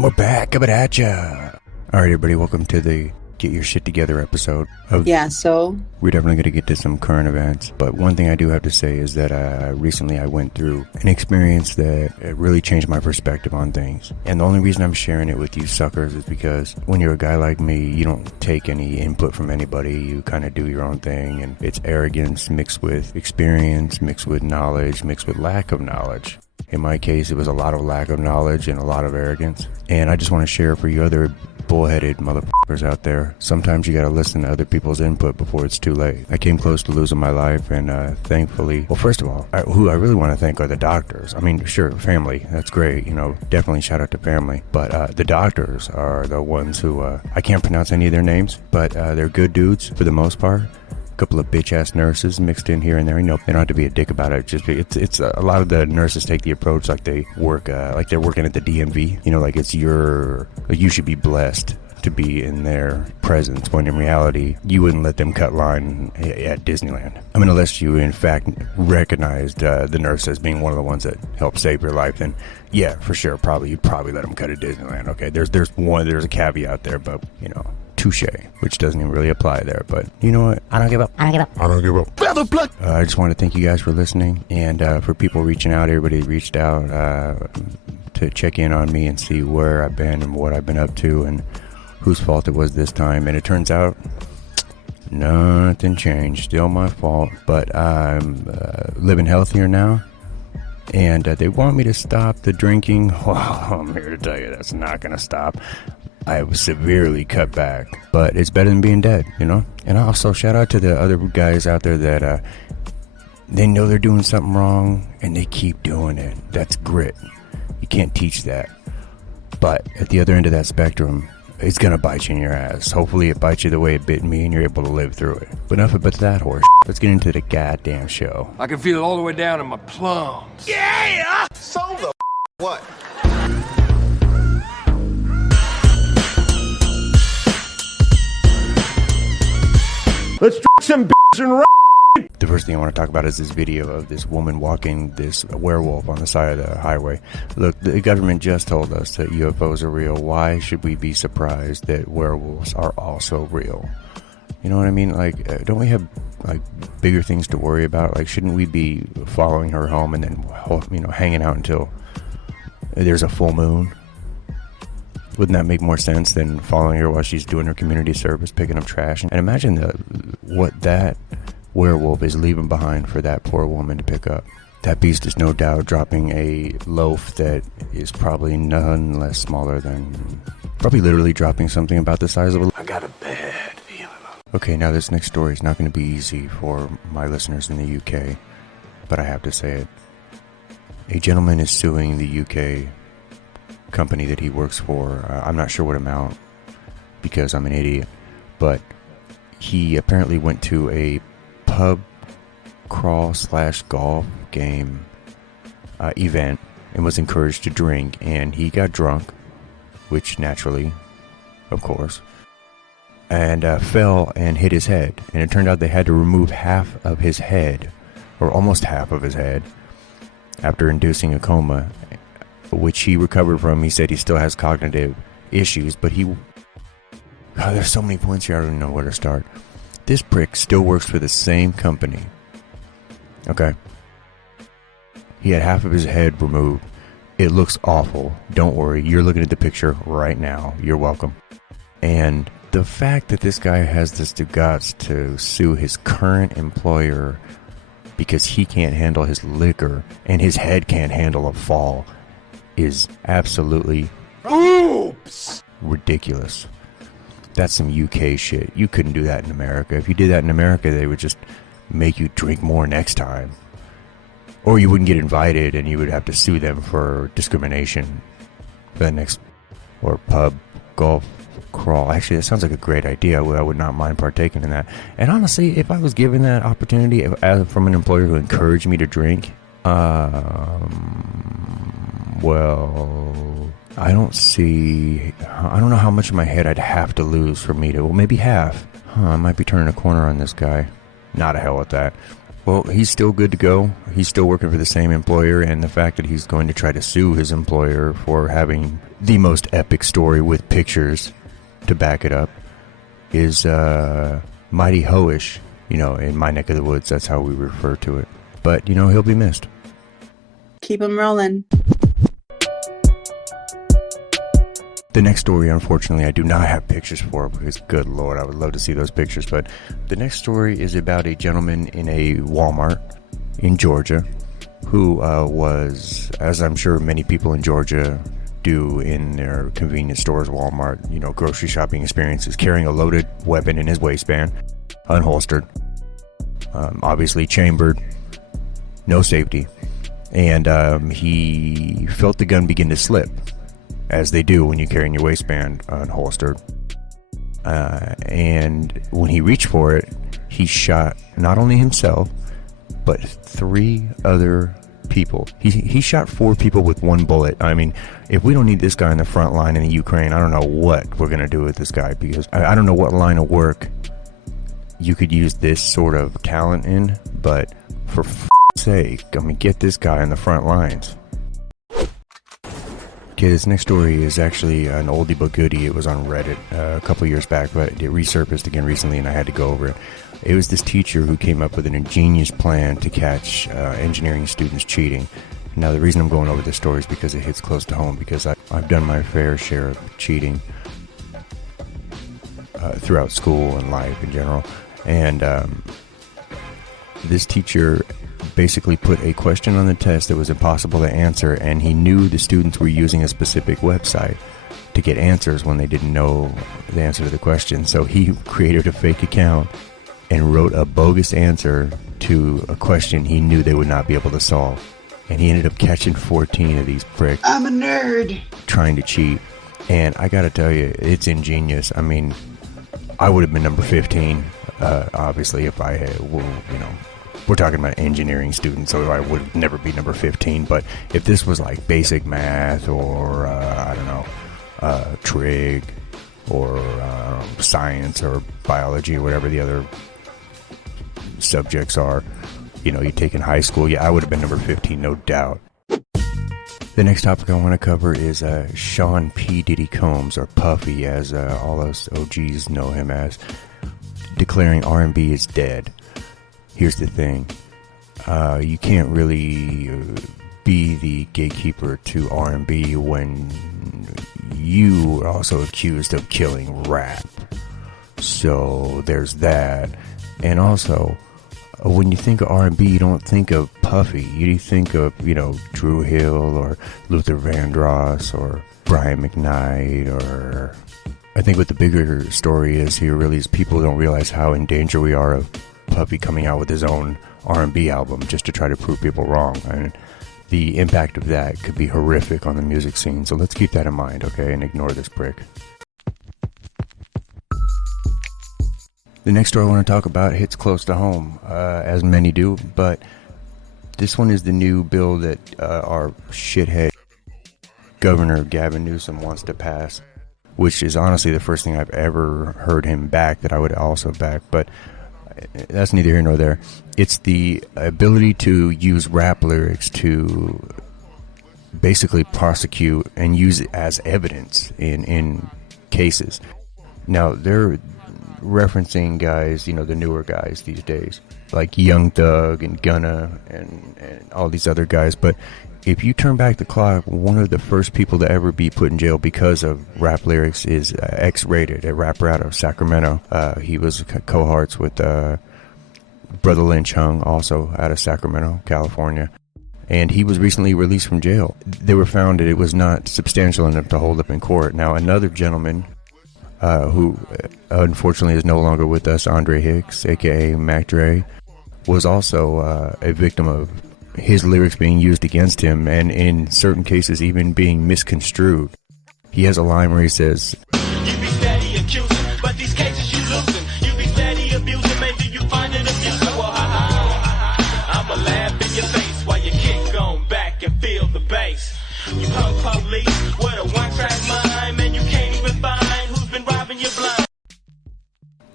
And we're back, coming at ya. All right, everybody, welcome to the Get Your Shit Together episode. So? We're definitely going to get to some current events, but one thing I do have to say is that recently I went through an experience that it really changed my perspective on things. And the only reason I'm sharing it with you suckers is because when you're a guy like me, you don't take any input from anybody. You kind of do your own thing, and it's arrogance mixed with experience, mixed with knowledge, mixed with lack of knowledge. In my case, it was a lot of lack of knowledge and a lot of arrogance. And I just want to share for you other bullheaded motherfuckers out there. Sometimes you gotta listen to other people's input before it's too late. I came close to losing my life, and thankfully, well, first of all, who I really want to thank are the doctors. I mean, sure, family, that's great, you know, definitely shout out to family. But the doctors are the ones who, I can't pronounce any of their names, but they're good dudes for the most part. Couple of bitch-ass nurses mixed in here and there. You know, they don't have to be a dick about it. Just it's a lot of the nurses take the approach like they work like they're working at the DMV. You know, like it's you should be blessed to be in their presence, when in reality you wouldn't let them cut line at Disneyland. I mean, unless you in fact recognized the nurse as being one of the ones that helped save your life, then yeah, for sure, you'd probably let them cut at Disneyland. Okay, there's a caveat there, but you know, touche, which doesn't even really apply there, but you know what? I don't give up. I just want to thank you guys for listening, and for people reaching out. Everybody reached out to check in on me and see where I've been and what I've been up to and whose fault it was this time. And it turns out nothing changed. Still my fault, but I'm living healthier now. And they want me to stop the drinking. Well, I'm here to tell you that's not going to stop. I was severely cut back, but it's better than being dead, you know? And also shout out to the other guys out there that they know they're doing something wrong and they keep doing it. That's grit. You can't teach that. But at the other end of that spectrum, it's going to bite you in your ass. Hopefully it bites you the way it bit me and you're able to live through it. But enough about that horse. Let's get into the goddamn show. I can feel it all the way down in my plums. Yeah! So the what? Let's drink some beers and The first thing I want to talk about is this video of this woman walking this werewolf on the side of the highway. Look, the government just told us that UFOs are real. Why should we be surprised that werewolves are also real? You know what I mean? Like, don't we have like bigger things to worry about? Like, shouldn't we be following her home and then, you know, hanging out until there's a full moon? Wouldn't that make more sense than following her while she's doing her community service, picking up trash? And imagine what that werewolf is leaving behind for that poor woman to pick up. That beast is no doubt dropping a loaf that is probably none less smaller than... probably literally dropping something about the size of a... I got a bad feeling. Okay, now this next story is not going to be easy for my listeners in the UK, but I have to say it. A gentleman is suing the UK company that he works for. I'm not sure what amount because I'm an idiot, but he apparently went to a pub crawl / golf game event and was encouraged to drink, and he got drunk, which naturally, of course, and fell and hit his head, and it turned out they had to remove half of his head, or almost half of his head, after inducing a coma, which he recovered from. He said he still has cognitive issues, but there's so many points here, I don't even know where to start. This prick still works for the same company. Okay. He had half of his head removed. It looks awful. Don't worry, you're looking at the picture right now. You're welcome. And the fact that this guy has this guts to sue his current employer because he can't handle his liquor and his head can't handle a fall is absolutely ridiculous. That's some UK shit. You couldn't do that in America. If you did that in America, they would just make you drink more next time. Or you wouldn't get invited and you would have to sue them for discrimination for the next, or pub, golf, crawl. Actually, that sounds like a great idea. I would not mind partaking in that. And honestly, if I was given that opportunity from an employer who encouraged me to drink, well, I don't know how much of my head I'd have to lose for me to, well, maybe half. I might be turning a corner on this guy. Not a hell with that. Well, he's still good to go. He's still working for the same employer, and the fact that he's going to try to sue his employer for having the most epic story with pictures to back it up is mighty hoish. You know, in my neck of the woods, that's how we refer to it. But, you know, he'll be missed. Keep him rolling. The next story, unfortunately, I do not have pictures for because, good Lord, I would love to see those pictures. But the next story is about a gentleman in a Walmart in Georgia who was, as I'm sure many people in Georgia do in their convenience stores, Walmart, you know, grocery shopping experiences, carrying a loaded weapon in his waistband, unholstered, obviously chambered, no safety. And he felt the gun begin to slip, as they do when you carry in your waistband unholstered. And when he reached for it, he shot not only himself, but 3 other people. He shot 4 people with 1 bullet. I mean, if we don't need this guy in the front line in the Ukraine, I don't know what we're going to do with this guy, because I don't know what line of work you could use this sort of talent in, but for sake, I mean, get this guy in the front lines. Okay, this next story is actually an oldie but goodie. It was on Reddit a couple years back, but it resurfaced again recently, and I had to go over it. It was this teacher who came up with an ingenious plan to catch engineering students cheating. Now, the reason I'm going over this story is because it hits close to home, because I've done my fair share of cheating throughout school and life in general. And this teacher basically put a question on the test that was impossible to answer, and he knew the students were using a specific website to get answers when they didn't know the answer to the question. So he created a fake account and wrote a bogus answer to a question he knew they would not be able to solve. And he ended up catching 14 of these pricks. I'm a nerd. Trying to cheat. And I gotta tell you, it's ingenious. I mean, I would have been number 15, obviously, if I had, well, you know, we're talking about engineering students, so I would never be number 15. But if this was like basic math or, I don't know, trig or science or biology or whatever the other subjects are, you know, you take in high school, yeah, I would have been number 15, no doubt. The next topic I want to cover is Sean P. Diddy Combs, or Puffy, as all us OGs know him as, declaring R&B is dead. Here's the thing. You can't really be the gatekeeper to R&B when you are also accused of killing rap. So there's that. And also, when you think of R&B, you don't think of Puffy. You think of, you know, Drew Hill or Luther Vandross or Brian McKnight. Or I think what the bigger story is here really is people don't realize how in danger we are of Puffy coming out with his own R&B album just to try to prove people wrong. And the impact of that could be horrific on the music scene. So let's keep that in mind, okay, and ignore this prick. The next story I want to talk about hits close to home, as many do, but this one is the new bill that our shithead Governor Gavin Newsom wants to pass, which is honestly the first thing I've ever heard him back that I would also back, but that's neither here nor there. It's the ability to use rap lyrics to basically prosecute and use it as evidence in cases. Now, they're referencing guys, you know, the newer guys these days, like Young Thug and Gunna and all these other guys. But if you turn back the clock, one of the first people to ever be put in jail because of rap lyrics is X-Rated, a rapper out of Sacramento. He was cohorts with Brother Lynch Hung, also out of Sacramento, California. And he was recently released from jail. They were found that it was not substantial enough to hold up in court. Now, another gentleman who unfortunately is no longer with us, Andre Hicks, a.k.a. Mac Dre, was also a victim of his lyrics being used against him, and in certain cases even being misconstrued. He has a line where he says, You be steady accusing, but these cases you losing. You be steady abusing, man, do you find it abusive? Well, I'ma laugh in your face while you kick on back and feel the bass. You punk police with a one-track mind, man, you can't even find who's been robbing you blind.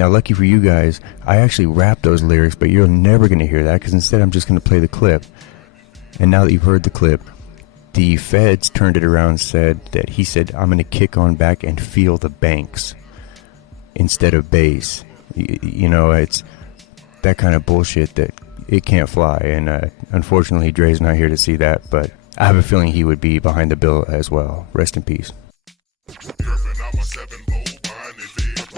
Now, lucky for you guys, I actually rapped those lyrics, but you're never going to hear that because instead I'm just going to play the clip. And now that you've heard the clip, the feds turned it around and said that he said, I'm going to kick on back and feel the banks instead of bass. You know, it's that kind of bullshit that it can't fly. And unfortunately, Dre's not here to see that, but I have a feeling he would be behind the bill as well. Rest in peace.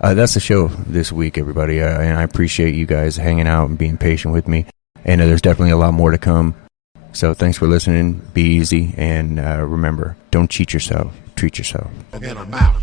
That's the show this week, everybody. And I appreciate you guys hanging out and being patient with me. And there's definitely a lot more to come. So thanks for listening. Be easy. And remember, don't cheat yourself. Treat yourself. And I'm out.